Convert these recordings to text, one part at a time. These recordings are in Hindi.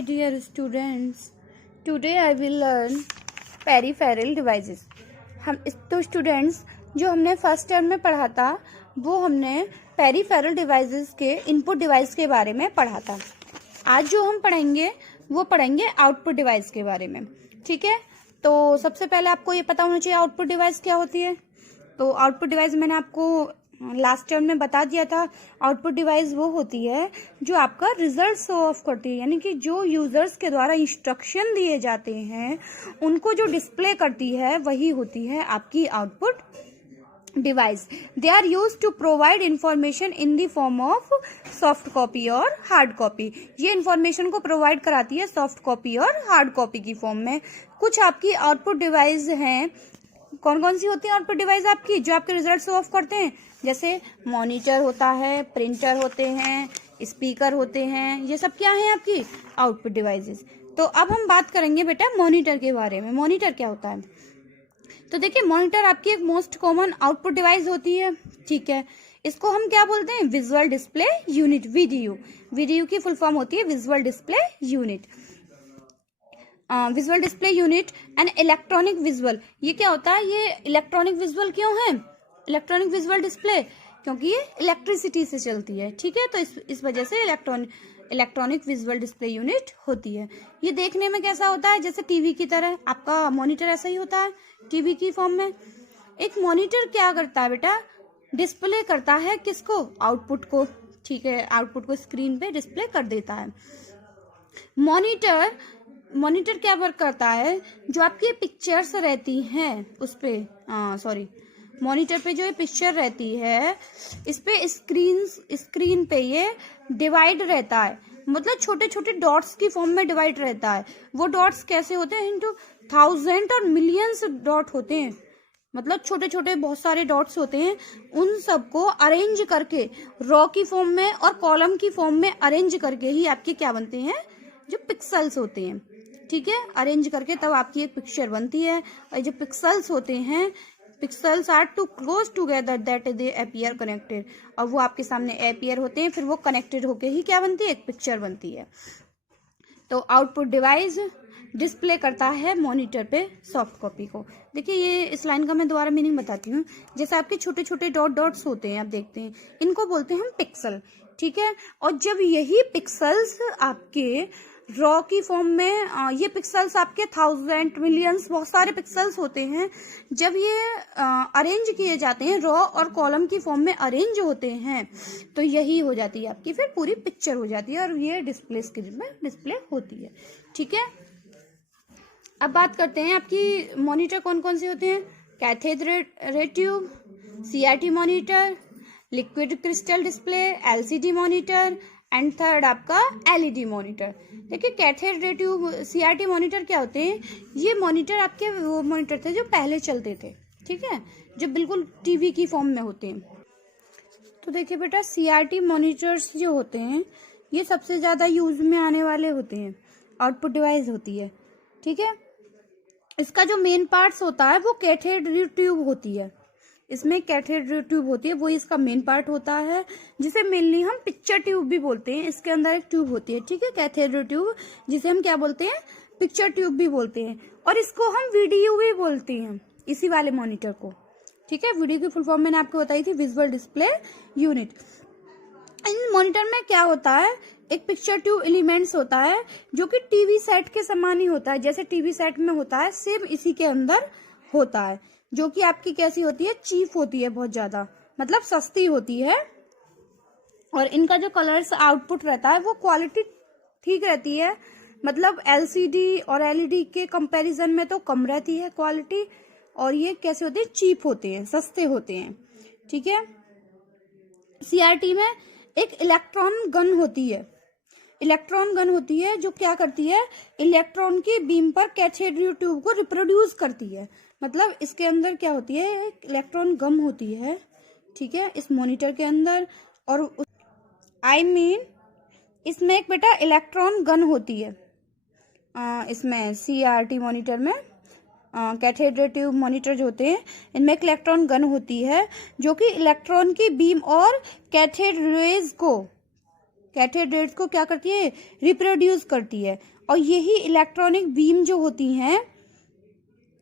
Hi dear students, today I will learn peripheral devices. तो स्टूडेंट्स, जो हमने फर्स्ट टर्म में पढ़ा था वो हमने पेरीफेरल डिवाइसेस के इनपुट डिवाइस के बारे में पढ़ा था। आज जो हम पढ़ेंगे वो पढ़ेंगे आउटपुट डिवाइस के बारे में। ठीक है, तो सबसे पहले आपको ये पता होना चाहिए आउटपुट डिवाइस क्या होती है। तो आउटपुट डिवाइस मैंने आपको लास्ट टर्म में बता दिया था। आउटपुट डिवाइस वो होती है जो आपका रिजल्ट शो ऑफ करती है, यानी कि जो यूजर्स के द्वारा इंस्ट्रक्शन दिए जाते हैं उनको जो डिस्प्ले करती है वही होती है आपकी output device. They are used to provide information in the form of soft copy और हार्ड कॉपी। ये इंफॉर्मेशन को प्रोवाइड कराती है सॉफ्ट कॉपी और हार्ड कॉपी की फॉर्म में। कुछ आपकी आउटपुट डिवाइस हैं, कौन कौन सी होती है आउटपुट डिवाइस आपकी जो आपके रिजल्ट शो ऑफ करते हैं? जैसे मॉनिटर होता है, प्रिंटर होते हैं, स्पीकर होते हैं, ये सब क्या है आपकी आउटपुट डिवाइसेस। तो अब हम बात करेंगे बेटा मॉनिटर के बारे में। मॉनिटर क्या होता है? तो देखिए, मॉनिटर आपकी एक मोस्ट कॉमन आउटपुट डिवाइस होती है। ठीक है, इसको हम क्या बोलते हैं? Visual display unit, VDU. VDU की फुल फॉर्म होती है visual display unit. Visual display unit and electronic visual. ये क्या होता है? ये इलेक्ट्रॉनिक विजुअल क्यों है इलेक्ट्रॉनिक विजुअल डिस्प्ले? क्योंकि ये इलेक्ट्रिसिटी से चलती है। ठीक है, तो इस वजह से इलेक्ट्रॉनिक विजुअल डिस्प्ले यूनिट होती है। ये देखने में कैसा होता है? जैसे टीवी की तरह। आपका मॉनिटर ऐसा ही होता है टीवी की फॉर्म में। एक मॉनिटर क्या करता है बेटा? डिस्प्ले करता है किसको? आउटपुट को। ठीक है, आउटपुट को स्क्रीन पे डिस्प्ले कर देता है। मॉनिटर क्या वर्क करता है? जो आपकी पिक्चर्स रहती हैं उस पे मॉनिटर पे जो ये पिक्चर रहती है इस पे स्क्रीन पे ये डिवाइड रहता है, मतलब छोटे छोटे डॉट्स की फॉर्म में डिवाइड रहता है। वो डॉट्स कैसे होते हैं? इनटू थाउजेंड और मिलियंस डॉट होते हैं, मतलब छोटे छोटे बहुत सारे डॉट्स होते हैं। उन सबको अरेंज करके रॉ की फॉर्म में और कॉलम की फॉर्म में अरेंज करके ही आपके क्या बनते हैं? जो पिक्सल्स होते हैं। ठीक है, अरेंज करके तब आपकी एक पिक्चर बनती है। और जो पिक्सल्स होते हैं, pixels are too close together that they appear connected. और वो आपके सामने अपीयर होते हैं, फिर वो कनेक्टेड होके ही क्या बनती है? एक पिक्चर बनती है। तो आउटपुट डिवाइस डिस्प्ले करता है मॉनिटर पे सॉफ्ट कॉपी को। देखिए, ये इस लाइन का मैं दोबारा मीनिंग बताती हूँ। जैसे आपके छोटे छोटे डॉट्स होते हैं, आप देखते हैं, इनको बोलते हैं हम पिक्सल। ठीक है, और जब यही पिक्सल्स आपके रॉ की फॉर्म में ये पिक्सल्स आपके थाउजेंड मिलियंस बहुत सारे पिक्सल्स होते हैं, जब ये अरेंज किए जाते हैं रॉ और कॉलम की फॉर्म में अरेंज होते हैं तो यही हो जाती है आपकी फिर पूरी पिक्चर हो जाती है और ये डिस्प्ले स्क्रीन में डिस्प्ले होती है। ठीक है, अब बात करते हैं आपकी मॉनिटर कौन कौन से होते हैं। Cathode ray tube, CRT monitor, liquid crystal display, LCD monitor and third आपका एलईडी मॉनिटर। देखिए, cathode ray tube, CRT monitor क्या होते हैं? ये मॉनिटर आपके वो मॉनिटर थे जो पहले चलते थे। ठीक है, जो बिल्कुल टीवी की फॉर्म में होते हैं। तो देखिए बेटा, सीआरटी मॉनिटर्स जो होते हैं ये सबसे ज्यादा यूज में आने वाले होते हैं, आउटपुट डिवाइस होती है। ठीक है, इसका जो मेन पार्ट्स होता है वो कैथोड रे ट्यूब होती है। इसमें कैथोड रे ट्यूब होती है, वो इसका मेन पार्ट होता है, जिसे मेनली हम पिक्चर ट्यूब भी बोलते हैं। इसके अंदर एक ट्यूब होती है, ठीक है, कैथोड रे ट्यूब, जिसे हम क्या बोलते हैं? पिक्चर ट्यूब भी बोलते हैं। और इसको हम वीडीयू भी बोलते हैं, इसी वाले मॉनिटर को। ठीक है, वीडियो की फुल फॉर्म मैंने आपको बताई थी, विजुअल डिस्प्ले यूनिट। इन मॉनिटर में क्या होता है? एक पिक्चर ट्यूब एलिमेंट्स होता है जो कि टीवी सेट के समान ही होता है। जैसे टीवी सेट में होता है सेम इसी के अंदर होता है, जो कि आपकी कैसी होती है? चीप होती है, बहुत ज्यादा, मतलब सस्ती होती है। और इनका जो कलर्स आउटपुट रहता है वो क्वालिटी ठीक रहती है, मतलब एलसीडी और एलईडी के कंपैरिजन में तो कम रहती है क्वालिटी। और ये कैसे होते हैं? चीप होते हैं, सस्ते होते हैं। ठीक है, सीआरटी में एक इलेक्ट्रॉन गन होती है। इलेक्ट्रॉन गन होती है जो क्या करती है? इलेक्ट्रॉन की बीम पर कैथोड रे ट्यूब को रिप्रोड्यूस करती है। मतलब इसके अंदर क्या होती है? एक इलेक्ट्रॉन गन होती है, ठीक है, इस मॉनिटर के अंदर। और इसमें एक बेटा इलेक्ट्रॉन गन होती है। इसमें सीआरटी मॉनिटर में कैथोड रे ट्यूब मॉनिटर जो होते हैं इनमें एक इलेक्ट्रॉन गन होती है जो कि इलेक्ट्रॉन की बीम और कैथोड रेज को कैथोड रेज को क्या करती है, रिप्रोड्यूस करती है। और यही इलेक्ट्रॉनिक बीम जो होती हैं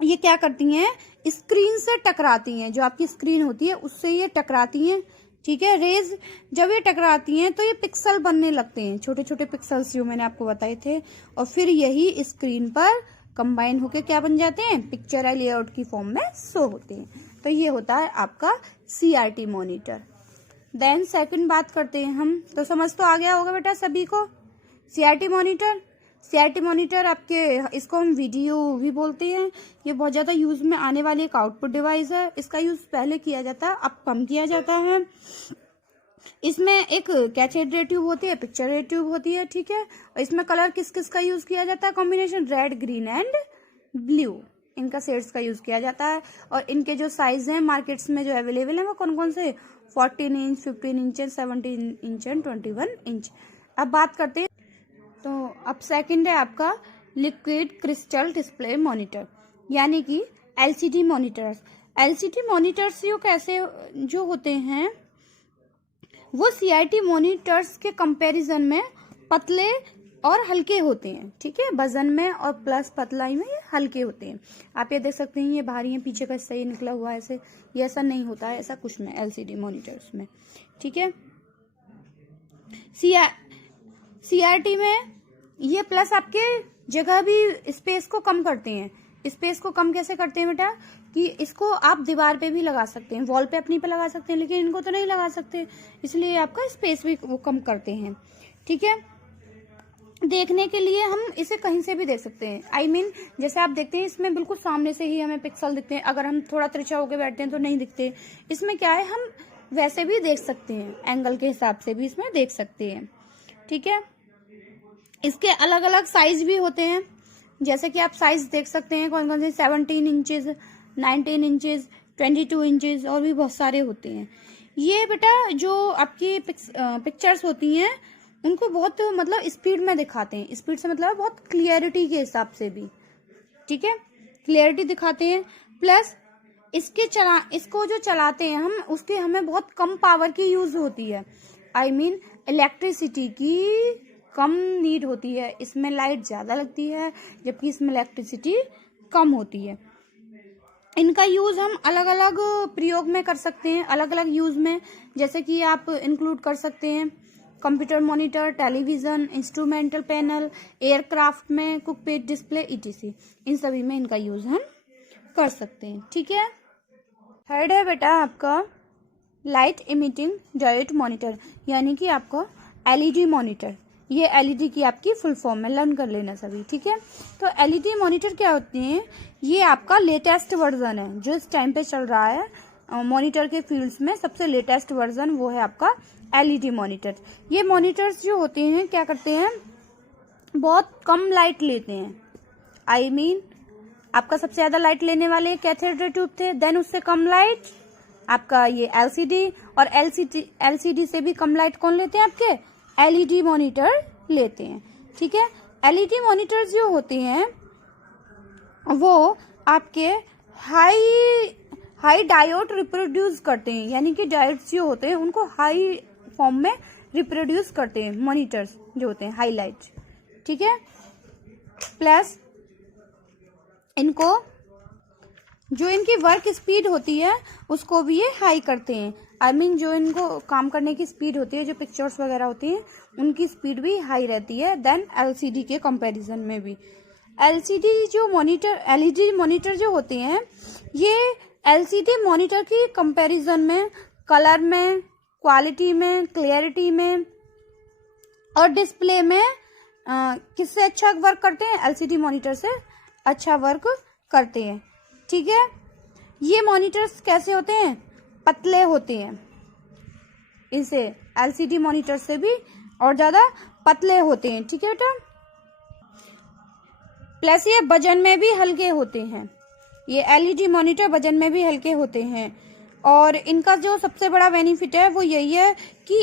ये क्या करती हैं, स्क्रीन से टकराती हैं, जो आपकी स्क्रीन होती है उससे ये टकराती हैं, ठीक है। रेज जब ये टकराती हैं तो ये पिक्सल बनने लगते हैं, छोटे छोटे पिक्सल्स जो मैंने आपको बताए थे, और फिर यही स्क्रीन पर कंबाइन होके क्या बन जाते हैं, पिक्चर लेआउट की फॉर्म में शो होते हैं। तो ये होता है आपका CRT मॉनिटर। देन सेकंड बात करते हैं हम, तो समझ तो आ गया होगा बेटा सभी को CRT मॉनिटर। CRT मॉनिटर आपके, इसको हम वीडियो भी बोलते हैं। ये बहुत ज़्यादा यूज में आने वाली एक आउटपुट डिवाइस है। इसका यूज पहले किया जाता है, अब कम किया जाता है। इसमें एक कैथोड रे ट्यूब होती है, पिक्चर रे ट्यूब होती है, ठीक है। और इसमें कलर किस किस का यूज किया जाता है, combination red, green and blue, इनका शेड्स का यूज किया जाता है। और इनके जो साइज हैं मार्केट्स में जो अवेलेबल है वो कौन कौन से, 14 inch, 15 inch, 17 inch and 21 inch. अब बात करते हैं, तो अब सेकंड है आपका लिक्विड क्रिस्टल डिस्प्ले मॉनिटर, यानी कि LCD मॉनिटर्स। LCD मॉनिटर्स जो कैसे जो होते हैं वो CRT मॉनिटर्स के कंपैरिजन में पतले और हल्के होते हैं, ठीक है। वजन में और प्लस पतलाई में ये हल्के होते हैं। आप ये देख सकते हैं ये भारी है, पीछे का हिस्सा ये निकला हुआ है, ऐसे ये ऐसा नहीं होता है, ऐसा कुछ में LCD मॉनिटर्स में, ठीक है। CRT में ये प्लस आपके जगह भी स्पेस को कम करते हैं। स्पेस को कम कैसे करते हैं बेटा, कि इसको आप दीवार पे भी लगा सकते हैं, वॉल पे अपनी पे लगा सकते हैं, लेकिन इनको तो नहीं लगा सकते, इसलिए आपका स्पेस भी वो कम करते हैं, ठीक है। देखने के लिए हम इसे कहीं से भी देख सकते हैं, I mean, जैसे आप देखते हैं इसमें बिल्कुल सामने से ही हमें पिक्सल दिखते हैं। अगर हम थोड़ा तिरछा होकर बैठते हैं तो नहीं दिखते। इसमें क्या है, हम वैसे भी देख सकते हैं, एंगल के हिसाब से भी इसमें देख सकते हैं, ठीक है। इसके अलग अलग साइज भी होते हैं, जैसे कि आप साइज देख सकते हैं कौन कौन से, 17 इंचेस, 19 इंचेस, 22 इंचेस, और भी बहुत सारे होते हैं। ये बेटा जो आपकी पिक्चर्स होती हैं उनको बहुत मतलब स्पीड में दिखाते हैं। स्पीड से मतलब बहुत क्लियरिटी के हिसाब से भी, ठीक है, क्लियरिटी दिखाते हैं। प्लस इसको जो चलाते हैं हम, उसके हमें बहुत कम पावर की यूज होती है, I mean, इलेक्ट्रिसिटी की कम नीड होती है। इसमें लाइट ज्यादा लगती है जबकि इसमें इलेक्ट्रिसिटी कम होती है। इनका यूज हम अलग अलग प्रयोग में कर सकते हैं, अलग अलग यूज में, जैसे कि आप इंक्लूड कर सकते हैं computer monitor, television, instrumental panel, aircraft में, कुकपिट डिस्प्ले ETC, इन सभी में इनका यूज हम कर सकते हैं, ठीक है। थर्ड है बेटा आपका लाइट इमिटिंग डायोड मॉनिटर, यानी कि आपका LED मॉनिटर। ये LED की आपकी फुल फॉर्म में लर्न कर लेना सभी, ठीक है। तो LED मॉनिटर क्या होते हैं, ये आपका लेटेस्ट वर्जन है जो इस टाइम पे चल रहा है मॉनिटर के फील्ड्स में। सबसे लेटेस्ट वर्जन वो है आपका LED मॉनिटर। ये मॉनिटर्स जो होते हैं क्या करते हैं, बहुत कम लाइट लेते हैं। I mean, आपका सबसे ज्यादा लाइट लेने वाले कैथोड रे ट्यूब थे, देन उससे कम लाइट आपका ये LCD, और LCD से भी कम लाइट कौन लेते हैं, आपके LED मॉनिटर लेते हैं, ठीक है। LED मॉनिटर्स जो होते हैं वो आपके हाई डायोड रिप्रोड्यूस करते हैं, यानी कि डायोड्स जो होते हैं उनको हाई फॉर्म में रिप्रोड्यूस करते हैं मॉनिटर्स जो होते हैं, हाईलाइट, ठीक है। प्लस इनको जो इनकी वर्क स्पीड होती है उसको भी ये हाई करते हैं। I mean, जो इनको काम करने की स्पीड होती है, जो पिक्चर्स वगैरह होती हैं उनकी स्पीड भी हाई रहती है देन LCD के कंपैरिजन में भी। LED मॉनिटर जो होते हैं ये LCD मॉनिटर की कंपैरिजन में कलर में, क्वालिटी में, क्लियरिटी में और डिस्प्ले में किससे अच्छा वर्क करते हैं, LCD मॉनिटर से अच्छा वर्क करते हैं, ठीक है। ये मॉनिटर्स कैसे होते हैं, पतले होते हैं, इनसे LCD मॉनिटर से भी और ज्यादा पतले होते हैं, ठीक है बेटा। प्लस ये वजन में भी हल्के होते हैं, ये LED मॉनिटर वजन में भी हल्के होते हैं। और इनका जो सबसे बड़ा बेनिफिट है वो यही है कि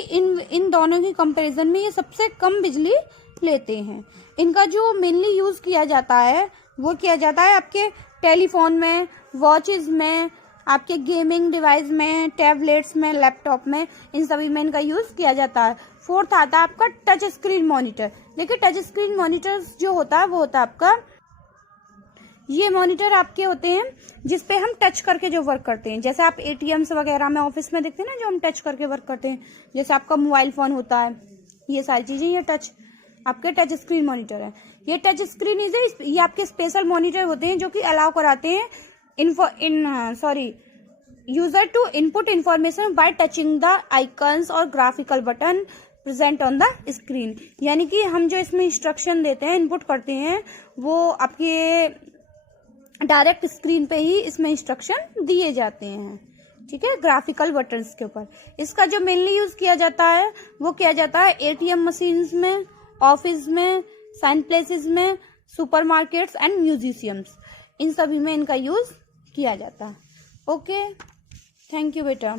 इन दोनों की कंपैरिजन में ये सबसे कम बिजली लेते हैं। इनका जो मेनली यूज किया जाता है वो किया जाता है आपके टेलीफोन में, वॉचेस में, आपके गेमिंग डिवाइस में, टैबलेट्स में, लैपटॉप में, इन सभी में इनका यूज किया जाता है। फोर्थ आता है आपका टच स्क्रीन मॉनिटर। देखिए टच स्क्रीन मॉनिटर जो होता है वो होता है आपका, ये मॉनिटर आपके होते हैं जिसपे हम टच करके जो वर्क करते हैं, जैसे आप एटीएम्स वगैरह में, ऑफिस में देखते हैं ना जो हम टच करके वर्क करते हैं, जैसे आपका मोबाइल फोन होता है, ये सारी चीजें ये टच आपके टच स्क्रीन मॉनिटर है। ये टच स्क्रीन ये आपके स्पेशल मॉनिटर होते हैं जो कि अलाउ कराते हैं user to input information by touching the icons और graphical button present on the screen. यानी कि हम जो इसमें इंस्ट्रक्शन देते हैं, इनपुट करते हैं, वो आपके डायरेक्ट स्क्रीन पे ही इसमें इंस्ट्रक्शन दिए जाते हैं, ठीक है, ग्राफिकल बटन्स के ऊपर। इसका जो मेनली यूज किया जाता है वो किया जाता है एटीएम मशीन्स में, ऑफिस में, साइन प्लेसेस में, सुपरमार्केट्स एंड म्यूजियम्स, इन सभी में इनका यूज किया जाता है। ओके, थैंक यू बेटा।